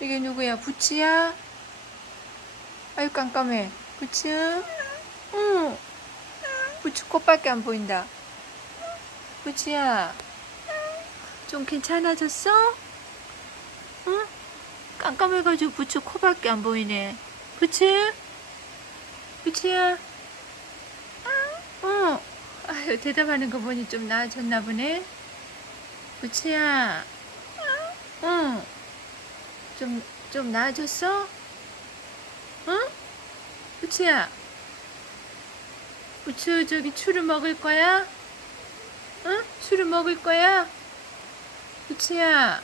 이게 누구야? 부치야? 아유 깜깜해. 부치? 응. 부치 코밖에 안 보인다. 부치야, 좀 괜찮아졌어? 응? 깜깜해가지고 부치 코밖에 안 보이네. 부치? 부치야? 응. 아유 대답하는 거 보니 좀 나아졌나 보네. 부치야. 응. 좀 나아졌어? 응? 부치야. 부치 저기 추루 먹을 거야? 응? 추루 먹을 거야? 부치야.